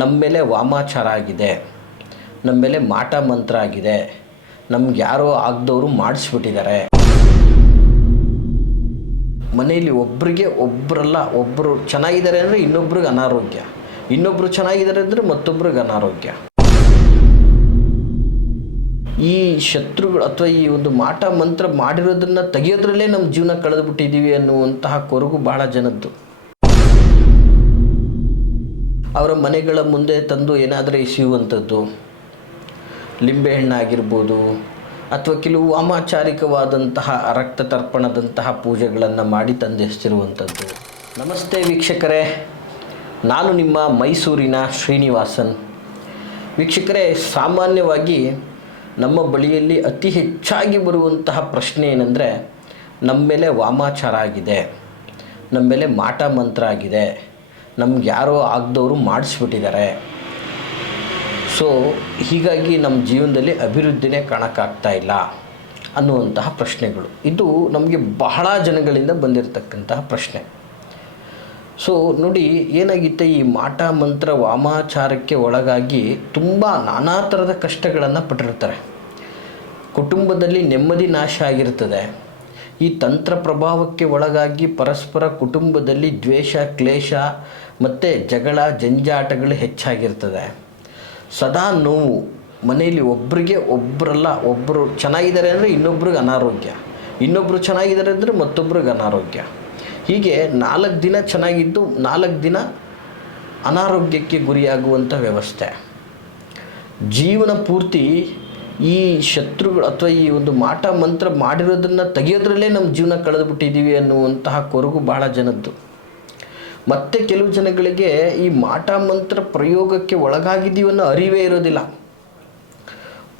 ನಮ್ಮ ಮೇಲೆ ವಾಮಾಚಾರ ಆಗಿದೆ, ನಮ್ಮ ಮೇಲೆ ಮಾಟ ಮಂತ್ರ ಆಗಿದೆ, ನಮ್ಗೆ ಯಾರೋ ಆಗದವರು ಮಾಡಿಸ್ಬಿಟ್ಟಿದ್ದಾರೆ. ಮನೆಯಲ್ಲಿ ಒಬ್ಬರು ಚೆನ್ನಾಗಿದ್ದಾರೆ ಅಂದರೆ ಇನ್ನೊಬ್ರಿಗೆ ಅನಾರೋಗ್ಯ, ಇನ್ನೊಬ್ಬರು ಚೆನ್ನಾಗಿದ್ದಾರೆ ಅಂದರೆ ಮತ್ತೊಬ್ರಿಗೆ ಅನಾರೋಗ್ಯ. ಈ ಶತ್ರುಗಳು ಅಥವಾ ಈ ಒಂದು ಮಾಟ ಮಂತ್ರ ಮಾಡಿರೋದನ್ನು ತೆಗೆಯೋದ್ರಲ್ಲೇ ನಮ್ಮ ಜೀವನ ಕಳೆದುಬಿಟ್ಟಿದ್ದೀವಿ ಅನ್ನುವಂತಹ ಕೊರಗು ಬಹಳ ಜನದ್ದು. ಅವರ ಮನೆಗಳ ಮುಂದೆ ತಂದು ಏನಾದರೂ ಎಸೆಯುವಂಥದ್ದು, ಲಿಂಬೆಹಣ್ಣಾಗಿರ್ಬೋದು ಅಥವಾ ಕೆಲವು ವಾಮಾಚಾರಿಕವಾದಂತಹ ರಕ್ತ ತರ್ಪಣದಂತಹ ಪೂಜೆಗಳನ್ನು ಮಾಡಿ ತಂದೆಸ್ತಿರುವಂಥದ್ದು. ನಮಸ್ತೆ ವೀಕ್ಷಕರೇ, ನಾನು ನಿಮ್ಮ ಮೈಸೂರಿನ ಶ್ರೀನಿವಾಸನ್. ವೀಕ್ಷಕರೇ, ಸಾಮಾನ್ಯವಾಗಿ ನಮ್ಮ ಬಳಿಯಲ್ಲಿ ಅತಿ ಹೆಚ್ಚಾಗಿ ಬರುವಂತಹ ಪ್ರಶ್ನೆ ಏನಂದರೆ, ನಮ್ಮ ಮೇಲೆ ವಾಮಾಚಾರ ಆಗಿದೆ, ನಮ್ಮ ಮೇಲೆ ಮಾಟ ಮಂತ್ರ ಆಗಿದೆ, ನಮ್ಗೆ ಯಾರೋ ಆಗದವರು ಮಾಡಿಸ್ಬಿಟ್ಟಿದ್ದಾರೆ. ಸೊ ಹೀಗಾಗಿ ನಮ್ಮ ಜೀವನದಲ್ಲಿ ಅಭಿವೃದ್ಧಿನೇ ಕಾಣೋಕ್ಕಾಗ್ತಾ ಇಲ್ಲ ಅನ್ನುವಂತಹ ಪ್ರಶ್ನೆಗಳು. ಇದು ನಮಗೆ ಬಹಳ ಜನಗಳಿಂದ ಬಂದಿರತಕ್ಕಂತಹ ಪ್ರಶ್ನೆ. ಸೊ ನೋಡಿ, ಏನಾಗಿತ್ತೆ, ಈ ಮಾಟ ಮಂತ್ರ ವಾಮಾಚಾರಕ್ಕೆ ಒಳಗಾಗಿ ತುಂಬ ನಾನಾ ಥರದ ಕಷ್ಟಗಳನ್ನು ಪಟ್ಟಿರ್ತಾರೆ. ಕುಟುಂಬದಲ್ಲಿ ನೆಮ್ಮದಿ ನಾಶ ಆಗಿರ್ತದೆ. ಈ ತಂತ್ರ ಪ್ರಭಾವಕ್ಕೆ ಒಳಗಾಗಿ ಪರಸ್ಪರ ಕುಟುಂಬದಲ್ಲಿ ದ್ವೇಷ, ಕ್ಲೇಶ ಮತ್ತು ಜಗಳ, ಜಂಜಾಟಗಳು ಹೆಚ್ಚಾಗಿರ್ತದೆ. ಸದಾ ನೋವು, ಮನೆಯಲ್ಲಿ ಒಬ್ಬರು ಚೆನ್ನಾಗಿದ್ದಾರೆ ಅಂದರೆ ಇನ್ನೊಬ್ರಿಗೆ ಅನಾರೋಗ್ಯ, ಇನ್ನೊಬ್ಬರು ಚೆನ್ನಾಗಿದ್ದಾರೆ ಅಂದರೆ ಮತ್ತೊಬ್ರಿಗೆ ಅನಾರೋಗ್ಯ. ಹೀಗೆ 4 ದಿನ ಚೆನ್ನಾಗಿದ್ದು 4 ದಿನ ಅನಾರೋಗ್ಯಕ್ಕೆ ಗುರಿಯಾಗುವಂಥ ವ್ಯವಸ್ಥೆ. ಜೀವನ ಪೂರ್ತಿ ಈ ಶತ್ರುಗಳು ಅಥವಾ ಈ ಒಂದು ಮಾಟ ಮಂತ್ರ ಮಾಡಿರೋದನ್ನು ತೆಗೆಯೋದ್ರಲ್ಲೇ ನಮ್ಮ ಜೀವನ ಕಳೆದುಬಿಟ್ಟಿದ್ದೀವಿ ಅನ್ನುವಂತಹ ಕೊರಗು ಬಹಳ ಜನದ್ದು. ಮತ್ತು ಕೆಲವು ಜನಗಳಿಗೆ ಈ ಮಾಟ ಮಂತ್ರ ಪ್ರಯೋಗಕ್ಕೆ ಒಳಗಾಗಿದ್ದೀವಿ ಅನ್ನೋ ಅರಿವೇ ಇರೋದಿಲ್ಲ.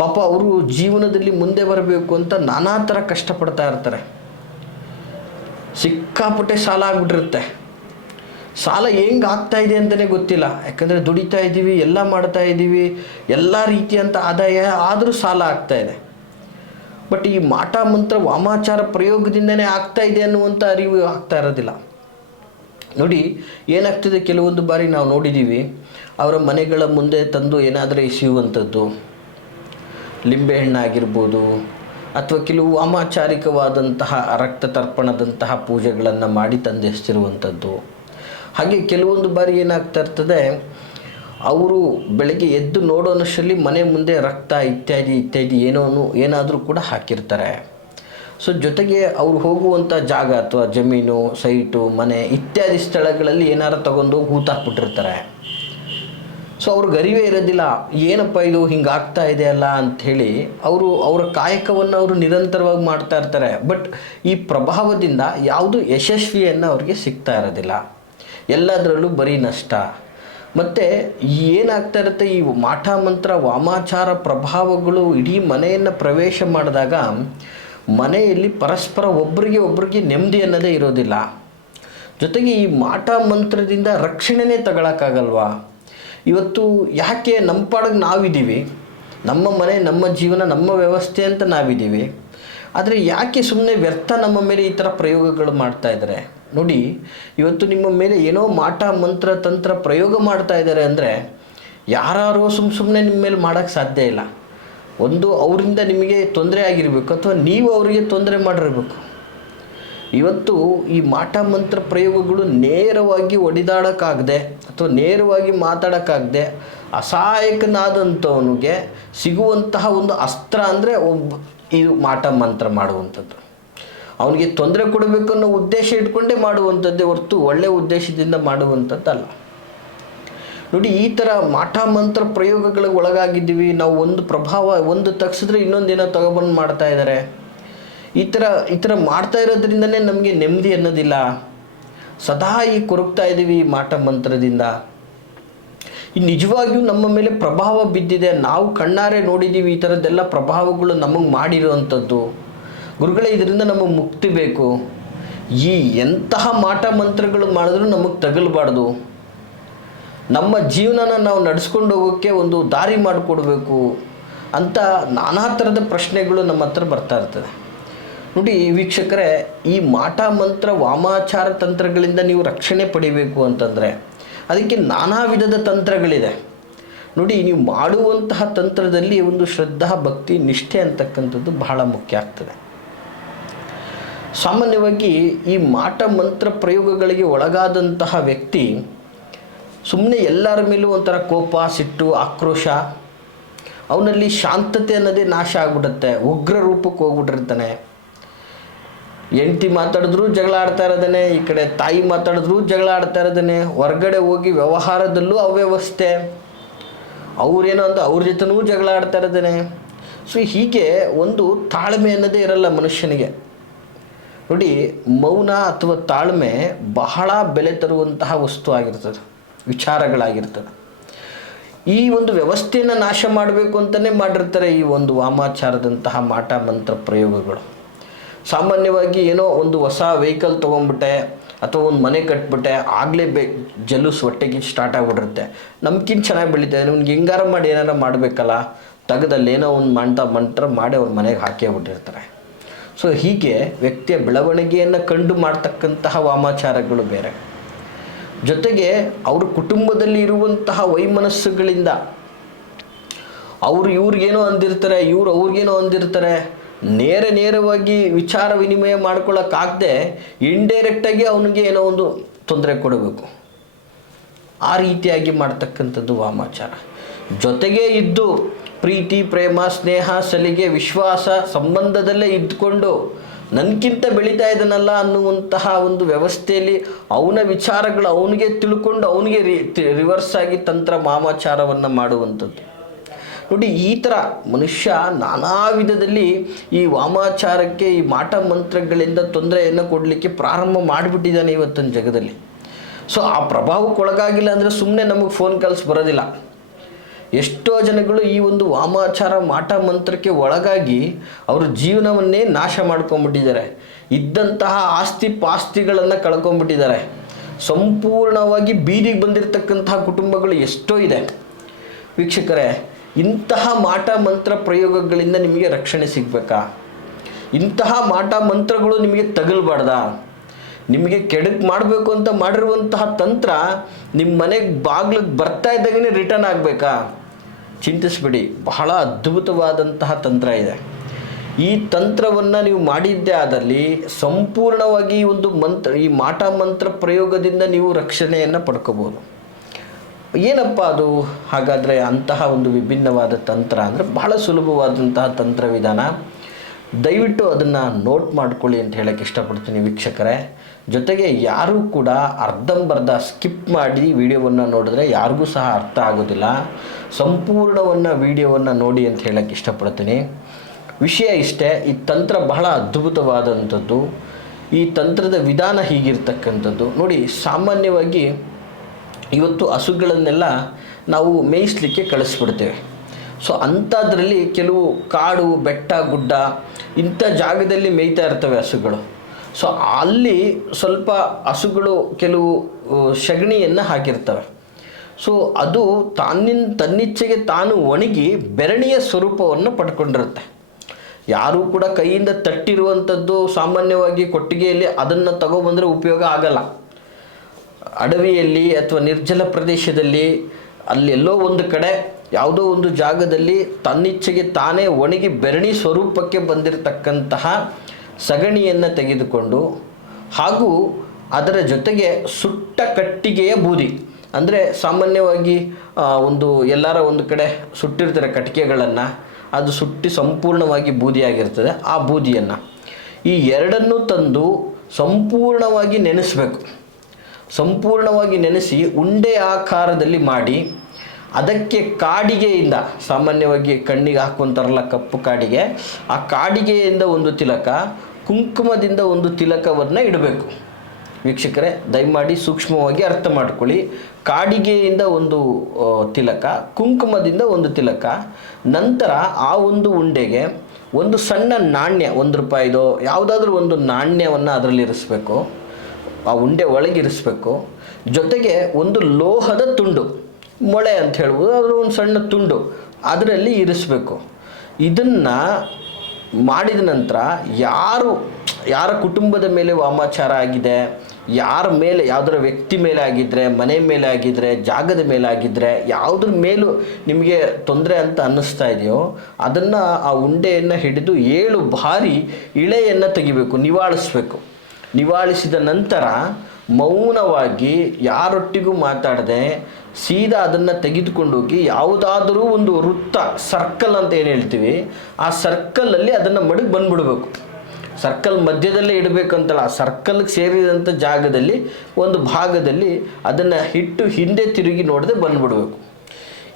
ಪಾಪ ಅವರು ಜೀವನದಲ್ಲಿ ಮುಂದೆ ಬರಬೇಕು ಅಂತ ನಾನಾ ಥರ ಕಷ್ಟಪಡ್ತಾ ಇರ್ತಾರೆ. ಸಿಕ್ಕಾಪಟ್ಟೆ ಸಾಲ ಆಗ್ಬಿಟ್ಟಿರುತ್ತೆ. ಸಾಲ ಹೆಂಗೆ ಆಗ್ತಾಯಿದೆ ಅಂತಲೇ ಗೊತ್ತಿಲ್ಲ. ಯಾಕಂದರೆ ದುಡಿತಾ ಇದ್ದೀವಿ, ಎಲ್ಲ ಮಾಡ್ತಾ ಇದ್ದೀವಿ, ಎಲ್ಲ ರೀತಿಯಂಥ ಆದಾಯ, ಆದರೂ ಸಾಲ ಆಗ್ತಾಯಿದೆ. ಬಟ್ ಈ ಮಾಟ ಮಂತ್ರ ವಾಮಾಚಾರ ಪ್ರಯೋಗದಿಂದನೇ ಆಗ್ತಾಯಿದೆ ಅನ್ನುವಂಥ ಅರಿವು ಆಗ್ತಾ ಇರೋದಿಲ್ಲ. ನೋಡಿ, ಏನಾಗ್ತದೆ, ಕೆಲವೊಂದು ಬಾರಿ ನಾವು ನೋಡಿದ್ದೀವಿ, ಅವರ ಮನೆಗಳ ಮುಂದೆ ತಂದು ಏನಾದರೂ ಎಸೆಯುವಂಥದ್ದು, ಲಿಂಬೆಹಣ್ಣಾಗಿರ್ಬೋದು ಅಥವಾ ಕೆಲವು ವಾಮಾಚಾರಿಕವಾದಂತಹ ರಕ್ತ ತರ್ಪಣದಂತಹ ಪೂಜೆಗಳನ್ನು ಮಾಡಿ ತಂದೆಸ್ತಿರುವಂಥದ್ದು. ಹಾಗೆ ಕೆಲವೊಂದು ಬಾರಿ ಏನಾಗ್ತಾ ಇರ್ತದೆ, ಅವರು ಬೆಳಗ್ಗೆ ಎದ್ದು ನೋಡೋನಷ್ಟರಲ್ಲಿ ಮನೆ ಮುಂದೆ ರಕ್ತ ಇತ್ಯಾದಿ ಏನಾದರೂ ಕೂಡ ಹಾಕಿರ್ತಾರೆ. ಸೊ ಜೊತೆಗೆ ಅವರು ಹೋಗುವಂಥ ಜಾಗ ಅಥವಾ ಜಮೀನು, ಸೈಟು, ಮನೆ ಇತ್ಯಾದಿ ಸ್ಥಳಗಳಲ್ಲಿ ಏನಾರು ತಗೊಂಡೋಗಿ ಹೂತಾಕ್ಬಿಟ್ಟಿರ್ತಾರೆ. ಸೊ ಅವ್ರಿಗೆ ಅರಿವೇ ಇರೋದಿಲ್ಲ, ಏನಪ್ಪ ಇದು ಹಿಂಗೆ ಆಗ್ತಾ ಇದೆ ಅಲ್ಲ ಅಂಥೇಳಿ ಅವರ ಕಾಯಕವನ್ನು ಅವರು ನಿರಂತರವಾಗಿ ಮಾಡ್ತಾ ಇರ್ತಾರೆ. ಬಟ್ ಈ ಪ್ರಭಾವದಿಂದ ಯಾವುದು ಯಶಸ್ವಿಯನ್ನು ಅವ್ರಿಗೆ ಸಿಗ್ತಾ ಇರೋದಿಲ್ಲ. ಎಲ್ಲದರಲ್ಲೂ ಬರೀ ನಷ್ಟ. ಮತ್ತು ಏನಾಗ್ತಾ ಇರುತ್ತೆ, ಈ ಮಾಟ ಮಂತ್ರ ವಾಮಾಚಾರ ಪ್ರಭಾವಗಳು ಇಡೀ ಮನೆಯನ್ನು ಪ್ರವೇಶ ಮಾಡಿದಾಗ ಮನೆಯಲ್ಲಿ ಪರಸ್ಪರ ಒಬ್ರಿಗೆ ನೆಮ್ಮದಿ ಅನ್ನೋದೇ ಇರೋದಿಲ್ಲ. ಜೊತೆಗೆ ಈ ಮಾಟ ಮಂತ್ರದಿಂದ ರಕ್ಷಣೆನೇ ತಗೊಳಕ್ಕಾಗಲ್ವಾ? ಇವತ್ತು ಯಾಕೆ ನಮ್ಮ ಪಾಡಿಗೆ ನಾವಿದ್ದೀವಿ, ನಮ್ಮ ಮನೆ, ನಮ್ಮ ಜೀವನ, ನಮ್ಮ ವ್ಯವಸ್ಥೆ ಅಂತ ನಾವಿದ್ದೀವಿ. ಆದರೆ ಯಾಕೆ ಸುಮ್ಮನೆ ವ್ಯರ್ಥ ನಮ್ಮ ಮೇಲೆ ಈ ಥರ ಪ್ರಯೋಗಗಳು ಮಾಡ್ತಾ ಇದ್ದಾರೆ? ನೋಡಿ, ಇವತ್ತು ನಿಮ್ಮ ಮೇಲೆ ಏನೋ ಮಾಟ ಮಂತ್ರ ತಂತ್ರ ಪ್ರಯೋಗ ಮಾಡ್ತಾ ಇದ್ದಾರೆ ಅಂದರೆ ಯಾರೋ ಸುಮ್ಮನೆ ನಿಮ್ಮ ಮೇಲೆ ಮಾಡೋಕ್ಕೆ ಸಾಧ್ಯ ಇಲ್ಲ. ಒಂದು ಅವರಿಂದ ನಿಮಗೆ ತೊಂದರೆ ಆಗಿರಬೇಕು ಅಥವಾ ನೀವು ಅವರಿಗೆ ತೊಂದರೆ ಮಾಡಿರಬೇಕು. ಇವತ್ತು ಈ ಮಾಟ ಮಂತ್ರ ಪ್ರಯೋಗಗಳು ನೇರವಾಗಿ ಹೊಡಿದಾಡೋಕ್ಕಾಗದೆ ಅಥವಾ ನೇರವಾಗಿ ಮಾತಾಡೋಕ್ಕಾಗದೆ ಅಸಹಾಯಕನಾದಂಥವನಿಗೆ ಸಿಗುವಂತಹ ಒಂದು ಅಸ್ತ್ರ ಅಂದರೆ ಇದು ಮಾಟ ಮಂತ್ರ ಮಾಡುವಂಥದ್ದು. ಅವನಿಗೆ ತೊಂದರೆ ಕೊಡಬೇಕು ಅನ್ನೋ ಉದ್ದೇಶ ಇಟ್ಕೊಂಡೇ ಮಾಡುವಂಥದ್ದೇ ಹೊರತು ಒಳ್ಳೆಯ ಉದ್ದೇಶದಿಂದ ಮಾಡುವಂಥದ್ದಲ್ಲ. ನೋಡಿ, ಈ ಥರ ಮಾಟ ಮಂತ್ರ ಪ್ರಯೋಗಗಳಿಗೆ ಒಳಗಾಗಿದ್ದೀವಿ ನಾವು. ಒಂದು ತಗ್ಸಿದ್ರೆ ಇನ್ನೊಂದೇನೋ ತಗೊಬಂದು ಮಾಡ್ತಾ ಇದ್ದಾರೆ. ಈ ಥರ ಮಾಡ್ತಾ ಇರೋದ್ರಿಂದನೇ ನಮಗೆ ನೆಮ್ಮದಿ ಅನ್ನೋದಿಲ್ಲ. ಸದಾ ಕೊರಗ್ತಾ ಇದ್ದೀವಿ ಈ ಮಾಟ ಮಂತ್ರದಿಂದ. ಈ ನಿಜವಾಗಿಯೂ ನಮ್ಮ ಮೇಲೆ ಪ್ರಭಾವ ಬಿದ್ದಿದೆ, ನಾವು ಕಣ್ಣಾರೆ ನೋಡಿದ್ದೀವಿ. ಈ ಥರದ್ದೆಲ್ಲ ಪ್ರಭಾವಗಳು ನಮಗೆ ಮಾಡಿರುವಂಥದ್ದು. ಗುರುಗಳೇ, ಇದರಿಂದ ನಮಗೆ ಮುಕ್ತಿ ಬೇಕು. ಈ ಎಂತಹ ಮಾಟ ಮಂತ್ರಗಳು ಮಾಡಿದ್ರೂ ನಮಗೆ ತಗಲಬಾರ್ದು. ನಮ್ಮ ಜೀವನನ ನಾವು ನಡೆಸ್ಕೊಂಡು ಹೋಗೋಕ್ಕೆ ಒಂದು ದಾರಿ ಮಾಡಿಕೊಡ್ಬೇಕು ಅಂತ ನಾನಾ ಥರದ ಪ್ರಶ್ನೆಗಳು ನಮ್ಮ ಹತ್ರ ಬರ್ತಾ ಇರ್ತದೆ. ನೋಡಿ ವೀಕ್ಷಕರೇ, ಈ ಮಾಟ ಮಂತ್ರ ವಾಮಾಚಾರ ತಂತ್ರಗಳಿಂದ ನೀವು ರಕ್ಷಣೆ ಪಡಿಬೇಕು ಅಂತಂದರೆ ಅದಕ್ಕೆ ನಾನಾ ವಿಧದ ತಂತ್ರಗಳಿದೆ. ನೋಡಿ, ನೀವು ಮಾಡುವಂತಹ ತಂತ್ರದಲ್ಲಿ ಒಂದು ಶ್ರದ್ಧಾ ಭಕ್ತಿ ನಿಷ್ಠೆ ಅಂತಕ್ಕಂಥದ್ದು ಬಹಳ ಮುಖ್ಯ ಆಗ್ತದೆ. ಸಾಮಾನ್ಯವಾಗಿ ಈ ಮಾಟ ಮಂತ್ರ ಪ್ರಯೋಗಗಳಿಗೆ ಒಳಗಾದಂತಹ ವ್ಯಕ್ತಿ ಸುಮ್ಮನೆ ಎಲ್ಲರ ಮೇಲೂ ಒಂಥರ ಕೋಪ, ಸಿಟ್ಟು, ಆಕ್ರೋಶ, ಅವನಲ್ಲಿ ಶಾಂತತೆ ಅನ್ನೋದೇ ನಾಶ ಆಗ್ಬಿಡುತ್ತೆ. ಉಗ್ರ ರೂಪಕ್ಕೆ ಹೋಗ್ಬಿಟ್ಟಿರ್ತಾನೆ. ಹೆಂಡತಿ ಮಾತಾಡಿದ್ರು ಜಗಳ ಆಡ್ತಾ ಇರೋದನ್ನೇ, ಈ ಕಡೆ ತಾಯಿ ಮಾತಾಡಿದ್ರು ಜಗಳ ಆಡ್ತಾ ಇರೋದನ್ನೇ, ಹೊರಗಡೆ ಹೋಗಿ ವ್ಯವಹಾರದಲ್ಲೂ ಅವ್ಯವಸ್ಥೆ, ಅವ್ರೇನೋ ಅಂತ ಅವ್ರ ಜೊತೆನೂ ಜಗಳ ಆಡ್ತಾ ಇರೋದನ್ನೇ. ಸೊ ಹೀಗೆ ಒಂದು ತಾಳ್ಮೆ ಅನ್ನೋದೇ ಇರಲ್ಲ ಮನುಷ್ಯನಿಗೆ. ನೋಡಿ, ಮೌನ ಅಥವಾ ತಾಳ್ಮೆ ಬಹಳ ಬೆಲೆ ತರುವಂತಹ ವಸ್ತು ಆಗಿರ್ತದೆ, ವಿಚಾರಗಳಾಗಿರ್ತದೆ. ಈ ಒಂದು ವ್ಯವಸ್ಥೆಯನ್ನು ನಾಶ ಮಾಡಬೇಕು ಅಂತಲೇ ಮಾಡಿರ್ತಾರೆ ಈ ಒಂದು ವಾಮಾಚಾರದಂತಹ ಮಾಟ ಮಂತ್ರ ಪ್ರಯೋಗಗಳು. ಸಾಮಾನ್ಯವಾಗಿ ಏನೋ ಒಂದು ಹೊಸ ವೆಹಿಕಲ್ ತೊಗೊಂಡ್ಬಿಟ್ಟೆ ಅಥವಾ ಒಂದು ಮನೆ ಕಟ್ಬಿಟ್ಟೆ, ಆಗಲೇ ಜಲೂಸ್ ಹೊಟ್ಟೆಗೆ ಸ್ಟಾರ್ಟ್ ಆಗಿಬಿಟ್ಟಿರುತ್ತೆ. ನಮ್ಗಿಂತ ಚೆನ್ನಾಗಿ ಬೆಳೀತದೆ, ನಿಮ್ಗೆ ಹೆಂಗಾರ ಮಾಡಿ ಏನಾರ ಮಾಡಬೇಕಲ್ಲ, ತೆಗೆದಲ್ಲೇನೋ ಒಂದು ಮಂತ್ರ ಮಾಡಿ ಅವ್ರ ಮನೆಗೆ ಹಾಕೇ ಬಿಟ್ಟಿರ್ತಾರೆ. ಸೊ ಹೀಗೆ ವ್ಯಕ್ತಿಯ ಬೆಳವಣಿಗೆಯನ್ನು ಕಂಡು ಮಾಡ್ತಕ್ಕಂತಹ ವಾಮಾಚಾರಗಳು ಬೇರೆ. ಜೊತೆಗೆ ಅವ್ರ ಕುಟುಂಬದಲ್ಲಿ ಇರುವಂತಹ ವೈಮನಸ್ಸುಗಳಿಂದ ಅವರು ಇವ್ರಿಗೇನೋ ಅಂದಿರ್ತಾರೆ, ಇವ್ರು ಅವ್ರಿಗೇನೋ ಅಂದಿರ್ತಾರೆ, ನೇರವಾಗಿ ವಿಚಾರ ವಿನಿಮಯ ಮಾಡ್ಕೊಳ್ಳೋಕ್ಕಾಗದೆ ಇಂಡೈರೆಕ್ಟಾಗಿ ಅವನಿಗೆ ಏನೋ ಒಂದು ತೊಂದರೆ ಕೊಡಬೇಕು. ಆ ರೀತಿಯಾಗಿ ಮಾಡ್ತಕ್ಕಂಥದ್ದು ವಾಮಾಚಾರ. ಜೊತೆಗೆ ಇದ್ದು ಪ್ರೀತಿ, ಪ್ರೇಮ, ಸ್ನೇಹ, ಸಲಿಗೆ, ವಿಶ್ವಾಸ ಸಂಬಂಧದಲ್ಲೇ ಇದ್ದುಕೊಂಡು ನನಗಿಂತ ಬೆಳೀತಾ ಇದ್ದಾನಲ್ಲ ಅನ್ನುವಂತಹ ಒಂದು ವ್ಯವಸ್ಥೆಯಲ್ಲಿ ಅವನ ವಿಚಾರಗಳು ಅವನಿಗೆ ತಿಳ್ಕೊಂಡು ಅವನಿಗೆ ರಿವರ್ಸ್ ಆಗಿ ತಂತ್ರ ವಾಮಾಚಾರವನ್ನು ಮಾಡುವಂಥದ್ದು. ನೋಡಿ, ಈ ಥರ ಮನುಷ್ಯ ನಾನಾ ವಿಧದಲ್ಲಿ ಈ ವಾಮಾಚಾರಕ್ಕೆ, ಈ ಮಾಟ ಮಂತ್ರಗಳಿಂದ ತೊಂದರೆಯನ್ನು ಕೊಡಲಿಕ್ಕೆ ಪ್ರಾರಂಭ ಮಾಡಿಬಿಟ್ಟಿದ್ದಾನೆ ಇವತ್ತಿನ ಜಗದಲ್ಲಿ. ಸೊ ಆ ಪ್ರಭಾವಕ್ಕೆ ಒಳಗಾಗಿಲ್ಲ ಅಂದರೆ ಸುಮ್ಮನೆ ನಮಗೆ ಫೋನ್ ಕಾಲ್ಸ್ ಬರೋದಿಲ್ಲ. ಎಷ್ಟೋ ಜನಗಳು ಈ ಒಂದು ವಾಮಾಚಾರ ಮಾಟ ಮಂತ್ರಕ್ಕೆ ಒಳಗಾಗಿ ಅವರು ಜೀವನವನ್ನೇ ನಾಶ ಮಾಡ್ಕೊಂಡ್ಬಿಟ್ಟಿದ್ದಾರೆ. ಇದ್ದಂತಹ ಆಸ್ತಿ ಪಾಸ್ತಿಗಳನ್ನು ಕಳ್ಕೊಂಡ್ಬಿಟ್ಟಿದ್ದಾರೆ. ಸಂಪೂರ್ಣವಾಗಿ ಬೀದಿಗೆ ಬಂದಿರತಕ್ಕಂತಹ ಕುಟುಂಬಗಳು ಎಷ್ಟೋ ಇದೆ. ವೀಕ್ಷಕರೇ, ಇಂತಹ ಮಾಟ ಮಂತ್ರ ಪ್ರಯೋಗಗಳಿಂದ ನಿಮಗೆ ರಕ್ಷಣೆ ಸಿಗಬೇಕಾ? ಇಂತಹ ಮಾಟ ಮಂತ್ರಗಳು ನಿಮಗೆ ತಗಲ್ಬಾರ್ದಾ? ನಿಮಗೆ ಕೆಡಕ್ ಮಾಡಬೇಕು ಅಂತ ಮಾಡಿರುವಂತಹ ತಂತ್ರ ನಿಮ್ಮ ಮನೆಗೆ ಬಾಗ್ಲಿಗೆ ಬರ್ತಾ ಇದ್ದಾಗೇ ರಿಟರ್ನ್ ಆಗಬೇಕಾ? ಚಿಂತಿಸ್ಬಿಡಿ, ಬಹಳ ಅದ್ಭುತವಾದಂತಹ ತಂತ್ರ ಇದೆ. ಈ ತಂತ್ರವನ್ನು ನೀವು ಮಾಡಿದ್ದೇ ಆದಲ್ಲಿ ಸಂಪೂರ್ಣವಾಗಿ ಈ ಮಾಟ ಮಂತ್ರ ಪ್ರಯೋಗದಿಂದ ನೀವು ರಕ್ಷಣೆಯನ್ನು ಪಡ್ಕೋಬೋದು. ಏನಪ್ಪ ಅದು? ಹಾಗಾದರೆ ಅಂತಹ ಒಂದು ವಿಭಿನ್ನವಾದ ತಂತ್ರ ಅಂದರೆ ಬಹಳ ಸುಲಭವಾದಂತಹ ತಂತ್ರ ವಿಧಾನ. ದಯವಿಟ್ಟು ಅದನ್ನು ನೋಟ್ ಮಾಡ್ಕೊಳ್ಳಿ ಅಂತ ಹೇಳಕ್ಕೆ ಇಷ್ಟಪಡ್ತೀನಿ ವೀಕ್ಷಕರೇ. ಜೊತೆಗೆ ಯಾರೂ ಕೂಡ ಅರ್ಧಂಬರ್ಧ ಸ್ಕಿಪ್ ಮಾಡಿ ವಿಡಿಯೋವನ್ನು ನೋಡಿದ್ರೆ ಯಾರಿಗೂ ಸಹ ಅರ್ಥ ಆಗೋದಿಲ್ಲ. ಸಂಪೂರ್ಣವನ್ನು ವಿಡಿಯೋವನ್ನು ನೋಡಿ ಅಂತ ಹೇಳಕ್ಕೆ ಇಷ್ಟಪಡ್ತೀನಿ. ವಿಷಯ ಇಷ್ಟೇ, ಈ ತಂತ್ರ ಬಹಳ ಅದ್ಭುತವಾದಂಥದ್ದು. ಈ ತಂತ್ರದ ವಿಧಾನ ಹೀಗಿರ್ತಕ್ಕಂಥದ್ದು. ನೋಡಿ, ಸಾಮಾನ್ಯವಾಗಿ ಇವತ್ತು ಹಸುಗಳನ್ನೆಲ್ಲ ನಾವು ಮೇಯಿಸಲಿಕ್ಕೆ ಕಳಿಸ್ಬಿಡ್ತೇವೆ. ಸೊ ಅಂಥದ್ರಲ್ಲಿ ಕೆಲವು ಕಾಡು, ಬೆಟ್ಟ, ಗುಡ್ಡ ಇಂಥ ಜಾಗದಲ್ಲಿ ಮೇಯ್ತಾ ಇರ್ತವೆ ಹಸುಗಳು. ಸೊ ಅಲ್ಲಿ ಸ್ವಲ್ಪ ಹಸುಗಳು ಕೆಲವು ಸಗಣಿಯನ್ನು ಹಾಕಿರ್ತವೆ. ಸೊ ಅದು ತನ್ನಿಚ್ಛೆಗೆ ತಾನು ಒಣಗಿ ಬೆರಣಿಯ ಸ್ವರೂಪವನ್ನು ಪಡ್ಕೊಂಡಿರುತ್ತೆ. ಯಾರೂ ಕೂಡ ಕೈಯಿಂದ ತಟ್ಟಿರುವಂಥದ್ದು ಸಾಮಾನ್ಯವಾಗಿ ಕೊಟ್ಟಿಗೆಯಲ್ಲಿ ಅದನ್ನು ತಗೊಬಂದರೆ ಉಪಯೋಗ ಆಗಲ್ಲ. ಅಡವಿಯಲ್ಲಿ ಅಥವಾ ನಿರ್ಜಲ ಪ್ರದೇಶದಲ್ಲಿ ಅಲ್ಲೆಲ್ಲೋ ಒಂದು ಕಡೆ ಯಾವುದೋ ಒಂದು ಜಾಗದಲ್ಲಿ ತನ್ನಿಚ್ಛೆಗೆ ತಾನೇ ಒಣಗಿ ಬೆರಣಿ ಸ್ವರೂಪಕ್ಕೆ ಬಂದಿರತಕ್ಕಂತಹ ಸಗಣಿಯನ್ನು ತೆಗೆದುಕೊಂಡು ಹಾಗೂ ಅದರ ಜೊತೆಗೆ ಸುಟ್ಟ ಕಟ್ಟಿಗೆಯ ಬೂದಿ, ಅಂದರೆ ಸಾಮಾನ್ಯವಾಗಿ ಎಲ್ಲರ ಒಂದು ಕಡೆ ಸುಟ್ಟಿರ್ತಾರೆ ಕಟ್ಟಿಗೆಗಳನ್ನು, ಅದು ಸುಟ್ಟಿ ಸಂಪೂರ್ಣವಾಗಿ ಬೂದಿಯಾಗಿರ್ತದೆ. ಆ ಬೂದಿಯನ್ನು ಈ ಎರಡನ್ನೂ ತಂದು ಸಂಪೂರ್ಣವಾಗಿ ನೆನೆಸಬೇಕು. ಸಂಪೂರ್ಣವಾಗಿ ನೆನೆಸಿ ಉಂಡೆ ಆಕಾರದಲ್ಲಿ ಮಾಡಿ ಅದಕ್ಕೆ ಕಾಡಿಗೆಯಿಂದ, ಸಾಮಾನ್ಯವಾಗಿ ಕಣ್ಣಿಗೆ ಹಾಕುವಂತಾರಲ್ಲ ಕಪ್ಪು ಕಾಡಿಗೆ, ಆ ಕಾಡಿಗೆಯಿಂದ ಒಂದು ತಿಲಕ, ಕುಂಕುಮದಿಂದ ಒಂದು ತಿಲಕವನ್ನು ಇಡಬೇಕು. ವೀಕ್ಷಕರೇ, ದಯಮಾಡಿ ಸೂಕ್ಷ್ಮವಾಗಿ ಅರ್ಥ ಮಾಡ್ಕೊಳ್ಳಿ. ಕಾಡಿಗೆಯಿಂದ ಒಂದು ತಿಲಕ, ಕುಂಕುಮದಿಂದ ಒಂದು ತಿಲಕ, ನಂತರ ಆ ಒಂದು ಉಂಡೆಗೆ ಒಂದು ಸಣ್ಣ ನಾಣ್ಯ, 1 ರೂಪಾಯಿದೋ ಯಾವುದಾದ್ರೂ ಒಂದು ನಾಣ್ಯವನ್ನು ಅದರಲ್ಲಿ ಇರಿಸ್ಬೇಕು, ಆ ಉಂಡೆ ಒಳಗಿರಿಸ್ಬೇಕು. ಜೊತೆಗೆ ಒಂದು ಲೋಹದ ತುಂಡು, ಮೊಳೆ ಅಂತ ಹೇಳ್ಬೋದು, ಅದರ ಒಂದು ಸಣ್ಣ ತುಂಡು ಅದರಲ್ಲಿ ಇರಿಸ್ಬೇಕು. ಇದನ್ನು ಮಾಡಿದ ನಂತರ ಯಾರ ಕುಟುಂಬದ ಮೇಲೆ ವಾಮಾಚಾರ ಆಗಿದೆ, ಯಾರ ಮೇಲೆ, ಯಾವುದರ ವ್ಯಕ್ತಿ ಮೇಲೆ ಆಗಿದ್ದರೆ, ಮನೆ ಮೇಲೆ ಆಗಿದ್ದರೆ, ಜಾಗದ ಮೇಲೆ ಆಗಿದ್ದರೆ, ಯಾವುದ್ರ ಮೇಲೂ ನಿಮಗೆ ತೊಂದರೆ ಅಂತ ಅನ್ನಿಸ್ತಾ ಇದೆಯೋ ಅದನ್ನು, ಆ ಉಂಡೆಯನ್ನು ಹಿಡಿದು 7 ಬಾರಿ ಇಳೆಯನ್ನು ತೆಗಿಬೇಕು, ನಿವಾಳಿಸ್ಬೇಕು. ನಿವಾಳಿಸಿದ ನಂತರ ಮೌನವಾಗಿ ಯಾರೊಟ್ಟಿಗೂ ಮಾತಾಡದೆ ಸೀದಾ ಅದನ್ನು ತೆಗೆದುಕೊಂಡೋಗಿ ಯಾವುದಾದರೂ ಒಂದು ವೃತ್ತ, ಸರ್ಕಲ್ ಅಂತ ಏನು ಹೇಳ್ತೀವಿ, ಆ ಸರ್ಕಲಲ್ಲಿ ಅದನ್ನು ಮಡಗಿ ಬಂದುಬಿಡಬೇಕು. ಸರ್ಕಲ್ ಮಧ್ಯದಲ್ಲೇ ಇಡಬೇಕಂತಲ್ಲ, ಆ ಸರ್ಕಲ್ಗೆ ಸೇರಿದಂಥ ಜಾಗದಲ್ಲಿ ಒಂದು ಭಾಗದಲ್ಲಿ ಅದನ್ನು ಇಟ್ಟು ಹಿಂದೆ ತಿರುಗಿ ನೋಡದೆ ಬಂದುಬಿಡಬೇಕು.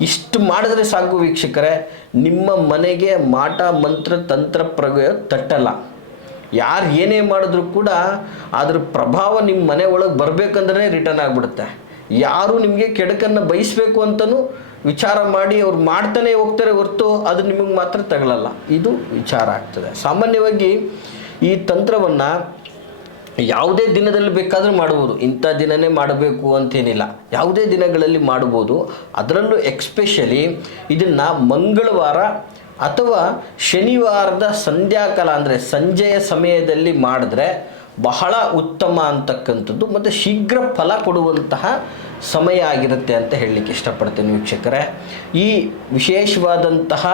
ಇಷ್ಟು ಮಾಡಿದ್ರೆ ಸಾಕು ವೀಕ್ಷಕರೇ, ನಿಮ್ಮ ಮನೆಗೆ ಮಾಟ ಮಂತ್ರ ತಂತ್ರ ಪ್ರಯೋಗ ತಟ್ಟಲ್ಲ. ಯಾರು ಏನೇ ಮಾಡಿದ್ರೂ ಕೂಡ ಅದ್ರ ಪ್ರಭಾವ ನಿಮ್ಮ ಮನೆ ಒಳಗೆ ಬರಬೇಕಂದ್ರೆ ರಿಟರ್ನ್ ಆಗಿಬಿಡುತ್ತೆ. ಯಾರು ನಿಮಗೆ ಕೆಡಕನ್ನು ಬಯಸಬೇಕು ಅಂತಲೂ ವಿಚಾರ ಮಾಡಿ ಅವ್ರು ಮಾಡ್ತಾನೆ ಹೋಗ್ತಾರೆ ಹೊರತು ಅದು ನಿಮಗೆ ಮಾತ್ರ ತಗೊಳ್ಳಲ್ಲ. ಇದು ವಿಚಾರ ಆಗ್ತದೆ. ಸಾಮಾನ್ಯವಾಗಿ ಈ ತಂತ್ರವನ್ನು ಯಾವುದೇ ದಿನದಲ್ಲಿ ಬೇಕಾದರೂ ಮಾಡ್ಬೋದು, ಇಂಥ ದಿನವೇ ಮಾಡಬೇಕು ಅಂತೇನಿಲ್ಲ, ಯಾವುದೇ ದಿನಗಳಲ್ಲಿ ಮಾಡ್ಬೋದು. ಅದರಲ್ಲೂ ಎಕ್ಸ್ಪೆಷಲಿ ಇದನ್ನು ಮಂಗಳವಾರ ಅಥವಾ ಶನಿವಾರದ ಸಂಧ್ಯಾಕಾಲ ಅಂದರೆ ಸಂಜೆಯ ಸಮಯದಲ್ಲಿ ಮಾಡಿದ್ರೆ ಬಹಳ ಉತ್ತಮ ಅಂತಕ್ಕಂಥದ್ದು ಮತ್ತು ಶೀಘ್ರ ಫಲ ಕೊಡುವಂತಹ ಸಮಯ ಆಗಿರುತ್ತೆ ಅಂತ ಹೇಳಲಿಕ್ಕೆ ಇಷ್ಟಪಡ್ತೇನೆ ವೀಕ್ಷಕರೇ. ಈ ವಿಶೇಷವಾದಂತಹ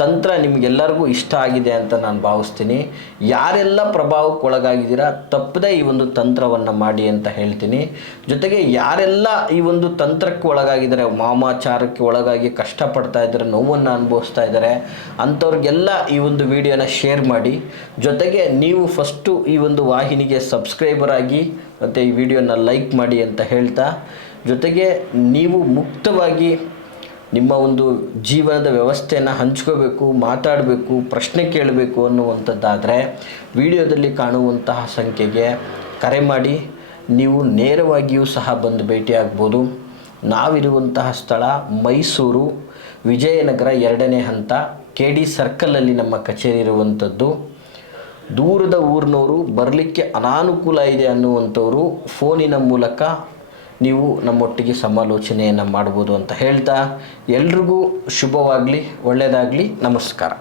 ತಂತ್ರ ನಿಮಗೆಲ್ಲರಿಗೂ ಇಷ್ಟ ಆಗಿದೆ ಅಂತ ನಾನು ಭಾವಿಸ್ತೀನಿ. ಯಾರೆಲ್ಲ ಪ್ರಭಾವಕ್ಕೆ ಒಳಗಾಗಿದ್ದೀರಾ ತಪ್ಪದೇ ಈ ಒಂದು ತಂತ್ರವನ್ನು ಮಾಡಿ ಅಂತ ಹೇಳ್ತೀನಿ. ಜೊತೆಗೆ ಯಾರೆಲ್ಲ ಈ ಒಂದು ತಂತ್ರಕ್ಕೆ ಒಳಗಾಗಿದ್ದಾರೆ, ವಾಮಾಚಾರಕ್ಕೆ ಒಳಗಾಗಿ ಕಷ್ಟಪಡ್ತಾ ಇದ್ದಾರೆ, ನೋವನ್ನು ಅನುಭವಿಸ್ತಾ ಇದ್ದಾರೆ, ಅಂಥವ್ರಿಗೆಲ್ಲ ಈ ಒಂದು ವಿಡಿಯೋನ ಶೇರ್ ಮಾಡಿ. ಜೊತೆಗೆ ನೀವು ಫಸ್ಟು ಈ ಒಂದು ವಾಹಿನಿಗೆ ಸಬ್ಸ್ಕ್ರೈಬರ್ ಆಗಿ ಮತ್ತು ಈ ವಿಡಿಯೋನ ಲೈಕ್ ಮಾಡಿ ಅಂತ ಹೇಳ್ತಾ, ಜೊತೆಗೆ ನೀವು ಮುಕ್ತವಾಗಿ ನಿಮ್ಮ ಒಂದು ಜೀವನದ ವ್ಯವಸ್ಥೆಯನ್ನು ಹಂಚ್ಕೋಬೇಕು, ಮಾತಾಡಬೇಕು, ಪ್ರಶ್ನೆ ಕೇಳಬೇಕು ಅನ್ನುವಂಥದ್ದಾದರೆ ವಿಡಿಯೋದಲ್ಲಿ ಕಾಣುವಂತಹ ಸಂಖ್ಯೆಗೆ ಕರೆ ಮಾಡಿ. ನೀವು ನೇರವಾಗಿಯೂ ಸಹ ಬಂದು ಭೇಟಿಯಾಗ್ಬೋದು. ನಾವಿರುವಂತಹ ಸ್ಥಳ ಮೈಸೂರು ವಿಜಯನಗರ 2ನೇ ಹಂತ KD ಸರ್ಕಲಲ್ಲಿ ನಮ್ಮ ಕಚೇರಿ ಇರುವಂಥದ್ದು. ದೂರದ ಊರಿನವರು ಬರಲಿಕ್ಕೆ ಅನಾನುಕೂಲ ಇದೆ ಅನ್ನುವಂಥವರು ಫೋನಿನ ಮೂಲಕ ನೀವು ನಮ್ಮೊಟ್ಟಿಗೆ ಸಮಾಲೋಚನೆಯನ್ನು ಮಾಡ್ಬೋದು ಅಂತ ಹೇಳ್ತಾ, ಎಲ್ರಿಗೂ ಶುಭವಾಗಲಿ, ಒಳ್ಳೆಯದಾಗಲಿ, ನಮಸ್ಕಾರ.